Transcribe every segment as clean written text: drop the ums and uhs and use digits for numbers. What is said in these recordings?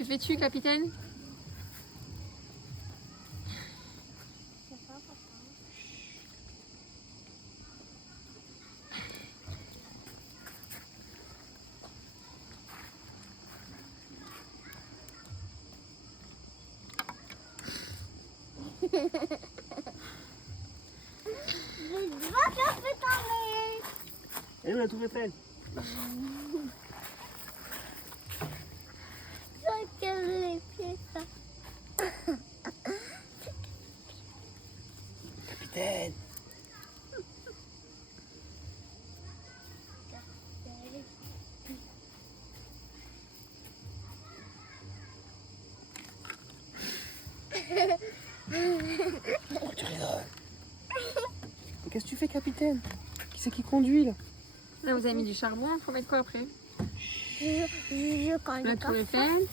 Tu fais-tu, capitaine? Et la tour Eiffel. Regarde les pieds, ça. Capitaine. Pourquoi tu rigoles? Mais qu'est-ce que tu fais, capitaine? Qui c'est qui conduit là? Là, vous avez mis du charbon. Faut mettre quoi après? Je connais La pas tour Eiffel.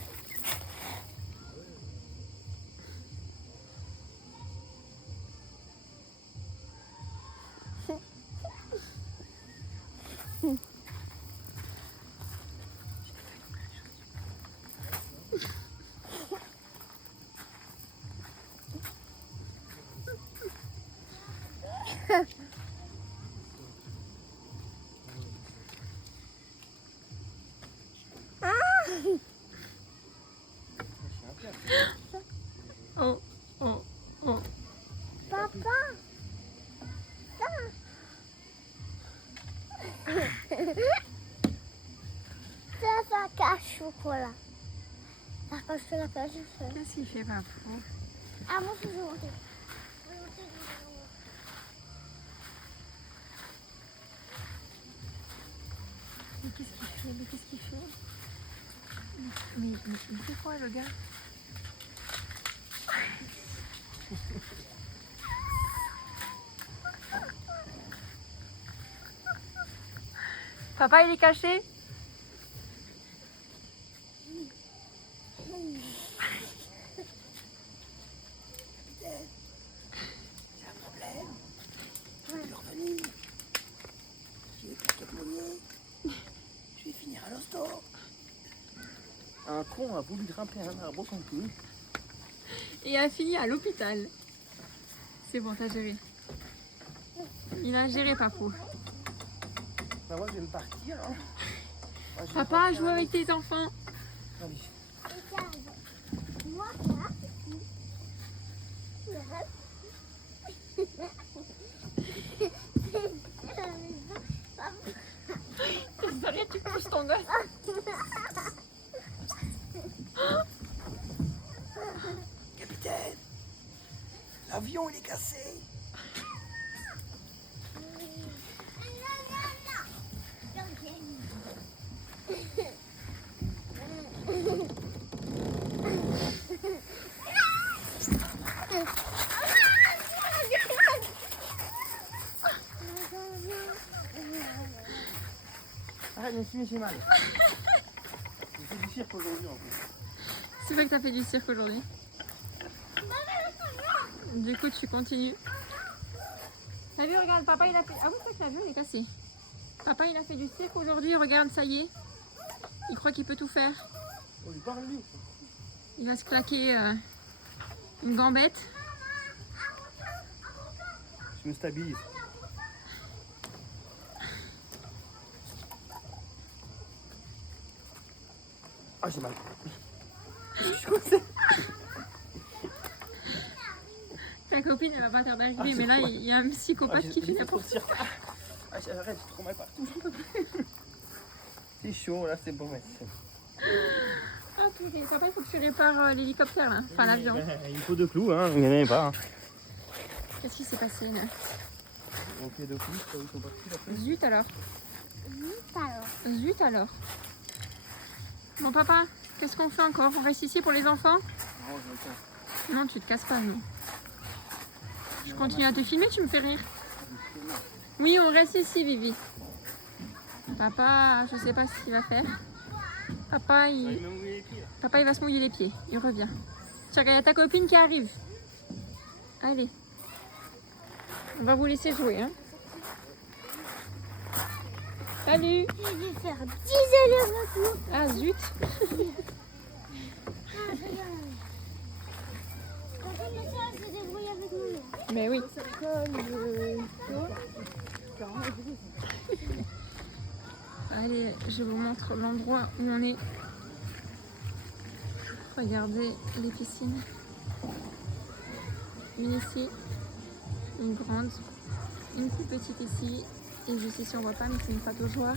Oh, oh, oh. Papa, ça. Ça cache chocolat. Ça cache la page. Qu'est-ce qu'il fait, Papou? Ah, moi, je vais monter. Mais qu'est-ce qu'il fait? Mais qu'est-ce qu'il fait? Mais il fait quoi, le gars? Papa, il est caché? C'est un problème. Je vais revenir. Je vais piquer mon nez. Je vais finir à l'hosto. Un con a voulu grimper un arbre sans plus. Et a fini à l'hôpital. C'est bon, t'as géré. Il a géré, Papou. Bah moi je vais me partir. Hein. Moi, je vais Papa, partir joue à avec tes enfants. Allez. Regarde. Moi, là. Arrête, tu pousses ton gosse. Capitaine, l'avion il est cassé. Arrête, mais j'ai mal. J'ai fait du cirque aujourd'hui en plus. C'est vrai que t'as fait du cirque aujourd'hui. Du coup, tu continues. T'as vu, regarde, papa il a fait. Ah oui, c'est vrai que l'avion il est cassé. Papa il a fait du cirque aujourd'hui, regarde, ça y est. Il croit qu'il peut tout faire. On lui parle lui. Il va se claquer une gambette. Je me stabilise. Ah j'ai mal. Ta copine elle va pas tarder d'arriver, Ah, mais là c'est il y a un psychopathe qui fait trop n'importe de cirque. Ah j'arrête, j'ai trop mal partout. C'est chaud là, c'est bon. Ah purée, papa il faut que tu répares l'hélicoptère là, enfin l'avion. Il faut deux clous, hein. Il n'y en avait pas. Hein. Qu'est-ce qui s'est passé là? Ok, deux clous, ça, ils sont partis après. Zut alors. Alors. Zut alors. Bon papa, qu'est-ce qu'on fait encore? On reste ici pour les enfants? Non, je me casse. Non, tu te casses pas, non. Je continue à te filmer, tu me fais rire. Oui, on reste ici, Vivi. Papa, je sais pas ce qu'il va faire. Papa, il va se mouiller les pieds. Il revient. Tiens, il y a ta copine qui arrive. Allez. On va vous laisser jouer, hein. Salut. Je vais faire 10 allers-retours. Ah, zut. Mais oui. Allez, je vous montre l'endroit où on est. Regardez les piscines. Une ici, une grande, une plus petite ici, et juste ici on voit pas, mais c'est une pataugeoire.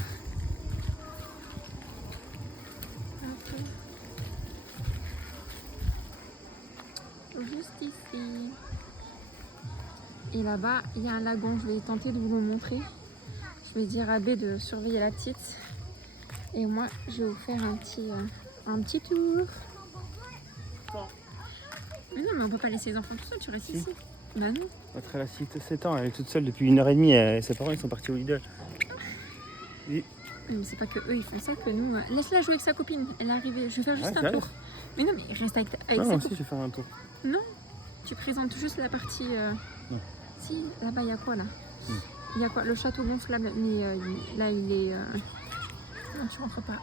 Juste ici. Et là-bas, il y a un lagon. Je vais tenter de vous le montrer. Je vais dire à B de surveiller la petite. Et moi, je vais vous faire un petit tour. Mais non, mais on peut pas laisser les enfants tout seuls, tu restes ici. Bah non. Notre elle a 7 ans, elle est toute seule depuis 1h30. Et ses parents ils sont partis au Lidl. Oui. Mais c'est pas que eux ils font ça, que nous. Laisse-la jouer avec sa copine. Elle est arrivée. Je vais faire juste un tour. Mais non, mais reste avec sa moi aussi copine. je vais faire un tour. Non, tu présentes juste la partie. Non. Si, là-bas il y a quoi là? Il y a quoi? Le château gonflable, mais là il est. Non, tu rentres pas.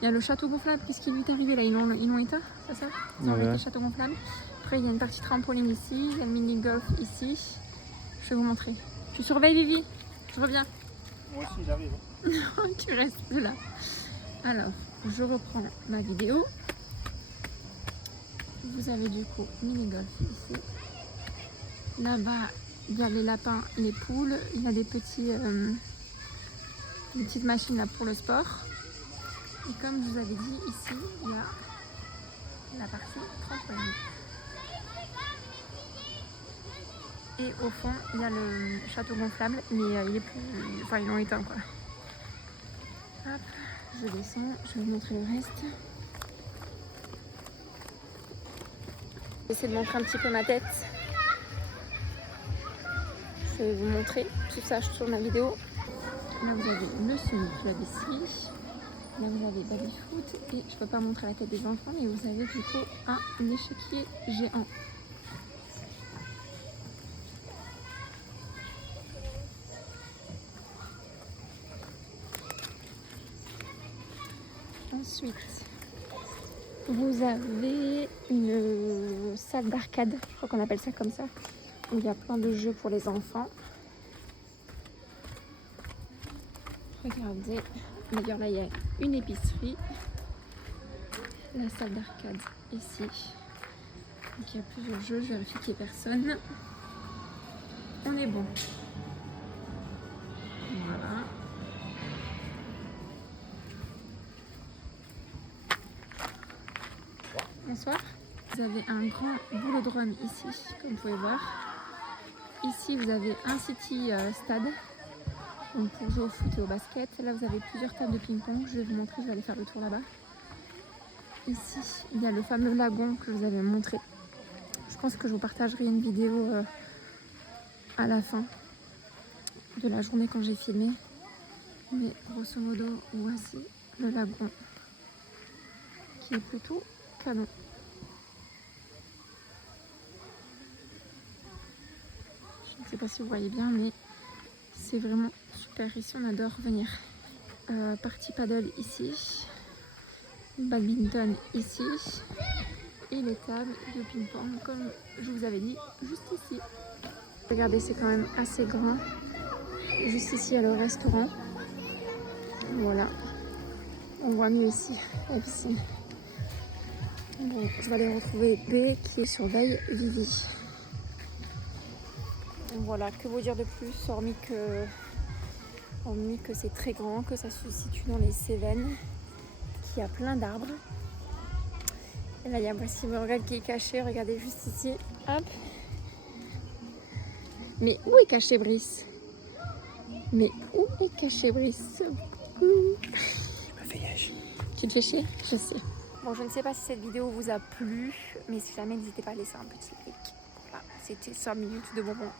Il y a le château gonflable, qu'est-ce qui lui est arrivé là? Ils l'ont éteint, c'est ça? Ils ont arrêté le château gonflable. Après il y a une partie trampoline ici, il y a le mini-golf ici. Je vais vous montrer. Tu surveilles Vivi? Je reviens. Moi aussi j'arrive. Tu restes là. Alors, je reprends ma vidéo. Vous avez du coup mini-golf ici. Là-bas, il y a les lapins, les poules. Il y a des petites machines là pour le sport. Et comme je vous avais dit, ici, il y a la partie trampoline. Et au fond, il y a le château gonflable, mais il est plus... Enfin, ils l'ont éteint, quoi. Hop, je descends, je vais vous montrer le reste. J'essaie de montrer un petit peu ma tête. Je vais vous montrer tout ça sur ma vidéo. Là, vous avez le Sonic Club ici. Là, vous avez Baby Foot. Et je ne peux pas montrer la tête des enfants, mais vous avez du coup un échiquier géant. Ensuite, vous avez une salle d'arcade, je crois qu'on appelle ça comme ça, où il y a plein de jeux pour les enfants. Regardez, d'ailleurs là il y a une épicerie, la salle d'arcade ici. Donc il y a plusieurs jeux, je vérifie qu'il n'y ait personne. On est bon. Voilà. Bonsoir. Vous avez un grand boulodrome ici, comme vous pouvez voir. Ici, vous avez un city stade, donc pour jouer au foot et au basket. Là, vous avez plusieurs tables de ping-pong. Je vais vous montrer, je vais aller faire le tour là-bas. Ici, il y a le fameux lagon que je vous avais montré. Je pense que je vous partagerai une vidéo à la fin de la journée quand j'ai filmé. Mais grosso modo, voici le lagon qui est plutôt canon. Je ne sais pas si vous voyez bien, mais c'est vraiment super. Ici, on adore venir. Partie paddle ici, badminton ici, et les tables de ping-pong, comme je vous avais dit, juste ici. Regardez, c'est quand même assez grand. Juste ici, il y a le restaurant. Voilà. On voit mieux ici, la piscine. Bon, je vais aller retrouver B qui surveille Vivi. Voilà, que vous dire de plus, hormis que c'est très grand, que ça se situe dans les Cévennes, qu'il y a plein d'arbres. Et là, il y a Voici Morgane qui est caché, regardez juste ici. Hop. Mais où est caché Brice? Mais où est caché Brice? Tu m'as fait yèche. Tu te fais chier? Je sais. Bon, je ne sais pas si cette vidéo vous a plu, mais si jamais, n'hésitez pas à laisser un petit like. Voilà, c'était 5 minutes de bonbons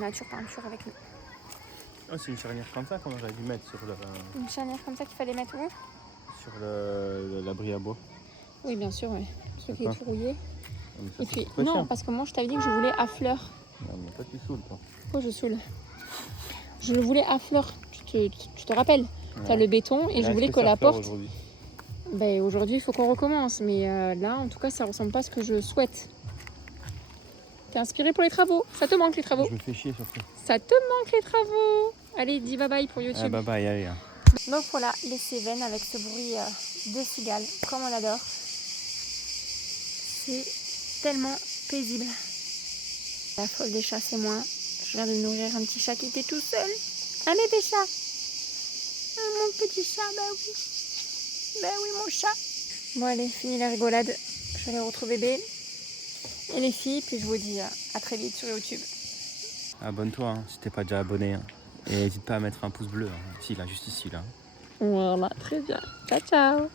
nature peinture avec nous. Oh, c'est une charnière comme ça qu'on aurait dû mettre sur le... Une charnière comme ça qu'il fallait mettre où? Sur l'abri à bois. Oui, bien sûr, oui. Parce qu'il est tout rouillé. Ça, et puis, non, non, parce que moi, je t'avais dit que je voulais à fleur. Non, mais toi, tu saoules, toi. Pourquoi je saoule? Je le voulais à fleur. Tu te rappelles? Ouais. Tu as le béton et je voulais que la porte... Aujourd'hui, ben, aujourd'hui, il faut qu'on recommence. Mais là, en tout cas, ça ressemble pas à ce que je souhaite. T'es inspiré pour les travaux? Ça te manque les travaux? Je me fais chier surtout. Ça te manque les travaux? Allez, dis bye bye pour YouTube. Ah, bye bye, allez. Hein. Donc voilà, les Cévennes avec ce bruit de cigales, comme on adore. C'est tellement paisible. La folle des chats, c'est moi. Je viens de nourrir un petit chat qui était tout seul. Un bébé chat. Mon petit chat, bah oui. Bah oui, mon chat. Bon, allez, fini la rigolade. Je vais aller retrouver bébé et les filles, puis je vous dis à très vite sur YouTube. Abonne-toi hein, si t'es pas déjà abonné. Hein. Et n'hésite pas à mettre un pouce bleu. Hein. Ici, là, juste ici, là. Voilà, très bien. Ciao, ciao.